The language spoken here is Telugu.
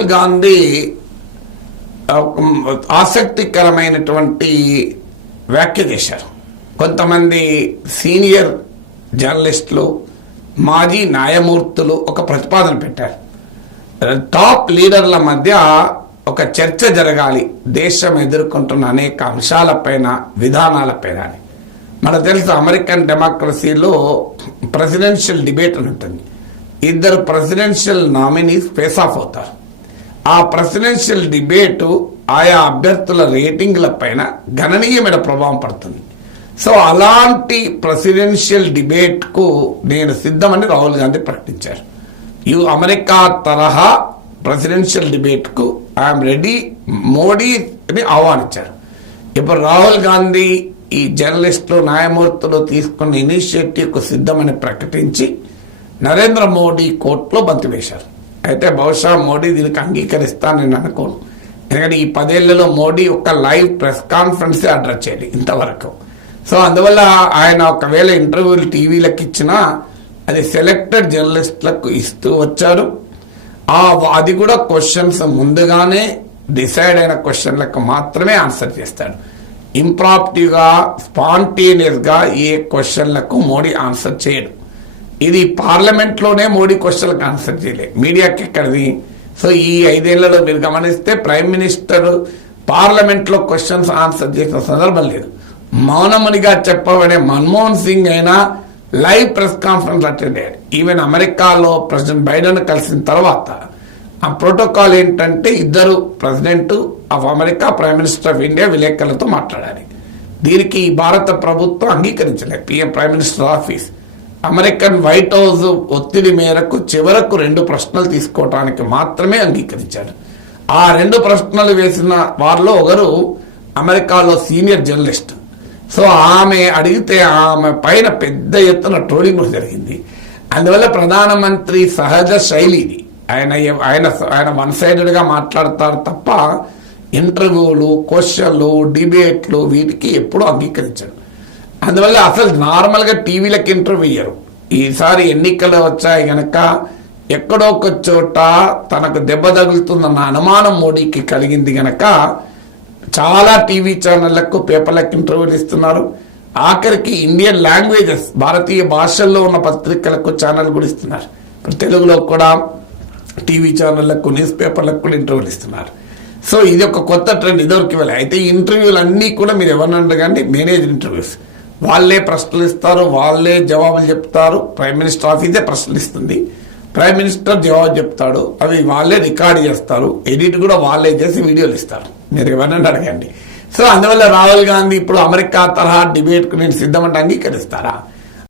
రాహుల్ గాంధీ ఆసక్తికరమైనటువంటి వ్యాఖ్య చేశారు. కొంతమంది సీనియర్ జర్నలిస్టులు మాజీ న్యాయమూర్తులు ఒక ప్రతిపాదన పెట్టారు. టాప్ లీడర్ల మధ్య ఒక చర్చ జరగాలి. దేశం ఎదుర్కొంటున్న అనేక అంశాలపైన విధానాలపైన అని. మనకు తెలుసు అమెరికన్ డెమోక్రసీలో ప్రెసిడెన్షియల్ డిబేట్ అని ఉంటుంది. ఇద్దరు ప్రెసిడెన్షియల్ నామినీస్ ఫేస్ ఆఫ్ అవుతారు. ఆ ప్రెసిడెన్షియల్ డిబేటు ఆయా అభ్యర్థుల రేటింగ్ల పైన గణనీయమైన ప్రభావం పడుతుంది. సో అలాంటి ప్రెసిడెన్షియల్ డిబేట్కు నేను సిద్ధమని రాహుల్ గాంధీ ప్రకటించారు. యు అమెరికా తరహా ప్రెసిడెన్షియల్ డిబేట్కు ఐఎమ్ రెడీ మోడీని ఆహ్వానించారు. ఇప్పుడు రాహుల్ గాంధీ ఈ జర్నలిస్టులు న్యాయమూర్తులు తీసుకున్న ఇనిషియేటివ్కు సిద్ధమని ప్రకటించి నరేంద్ర మోడీ కోర్టులో బంతివేశారు. అయితే బహుశా మోడీ దీనికి అంగీకరిస్తానని నేను అనుకోను. ఎందుకంటే ఈ పదేళ్ళలో మోడీ ఒక లైవ్ ప్రెస్ కాన్ఫరెన్స్ అడ్రస్ చేయాలి ఇంతవరకు. సో అందువల్ల ఆయన ఒకవేళ ఇంటర్వ్యూలు టీవీలకు ఇచ్చినా అది సెలెక్టెడ్ జర్నలిస్టులకు ఇస్తూ వచ్చారు. ఆ అది కూడా క్వశ్చన్స్ ముందుగానే డిసైడ్ అయిన క్వశ్చన్లకు మాత్రమే ఆన్సర్ చేస్తాడు. ఇంప్రాప్టివ్గా స్పాంటేనియస్గా ఏ క్వశ్చన్లకు మోడీ ఆన్సర్ చేయడు. ఇది పార్లమెంట్లోనే మోడీ క్వశ్చన్లకు ఆన్సర్ చేయలేదు మీడియాకి ఎక్కడిది? సో ఈ ఐదేళ్ళలో మీరు గమనిస్తే ప్రైమ్ మినిస్టర్ పార్లమెంట్లో క్వశ్చన్స్ ఆన్సర్ చేసిన సందర్భం లేదు. మౌనమునిగా చెప్పబడే మన్మోహన్ సింగ్ అయినా లైవ్ ప్రెస్ కాన్ఫరెన్స్ అటెండ్ అయ్యాడు. ఈవెన్ అమెరికాలో ప్రెసిడెంట్ బైడెన్ కలిసిన తర్వాత ఆ ప్రోటోకాల్ ఏంటంటే ఇద్దరు president of America prime minister of India విలేకరులతో మాట్లాడాలి. దీనికి భారత ప్రభుత్వం అంగీకరించలేదు PM prime minister office American White House ఒత్తిడి మేరకు చివరకు రెండు ప్రశ్నలు తీసుకోవటానికి మాత్రమే అంగీకరించారు ఆ రెండు ప్రశ్నలు వేసిన వారిలో ఒకరు అమెరికాలో సీనియర్ జర్నలిస్ట్. సో ఆమె అడిగితే ఆమె పైన పెద్ద ఎత్తున ట్రోలింగ్ కూడా జరిగింది. అందువల్ల ప్రధానమంత్రి సహజ శైలిది ఆయన ఆయన ఆయన వన్ సైడెడ్గా మాట్లాడతారు తప్ప ఇంటర్వ్యూలు క్వశ్చన్లు డిబేట్లు వీటికి ఎప్పుడూ అంగీకరించాడు. అందువల్ల అసలు నార్మల్గా టీవీలకు ఇంటర్వ్యూ ఇయ్యరు. ఈసారి ఎన్నికలు వచ్చాయి గనక ఎక్కడో ఒక చోట తనకు దెబ్బ తగులుతుందన్న అనుమానం మోడీకి కలిగింది గనక చాలా టీవీ ఛానళ్ళకు పేపర్లకు ఇంటర్వ్యూలు ఇస్తున్నారు. ఆఖరికి ఇండియన్ లాంగ్వేజెస్ భారతీయ భాషల్లో ఉన్న పత్రికలకు ఛానల్ కూడా ఇస్తున్నారు. ఇప్పుడు తెలుగులో కూడా టీవీ ఛానళ్ళకు న్యూస్ పేపర్లకు కూడా ఇంటర్వ్యూలు ఇస్తున్నారు. సో ఇది ఒక కొత్త ట్రెండ్ ఇదివరకు వెళ్ళి అయితే ఈ ఇంటర్వ్యూలు అన్నీ కూడా మీరు ఎవరినంటే కానీ మేనేజ్ ఇంటర్వ్యూస్ వాళ్ళే ప్రశ్నలు ఇస్తారు వాళ్ళే జవాబులు చెప్తారు. ప్రైమ్ మినిస్టర్ ఆఫీసే ప్రశ్నలు ఇస్తుంది ప్రైమ్ మినిస్టర్ జవాబు చెప్తాడు. అవి వాళ్ళే రికార్డ్ చేస్తారు. ఎడిట్ కూడా వాళ్ళే చేసి వీడియోలు ఇస్తారు. మీరు ఎవరినంటే అడగండి. సో అందువల్ల రాహుల్ గాంధీ ఇప్పుడు అమెరికా తరహా డిబేట్కు నేను సిద్ధమంటే అంగీకరిస్తారా?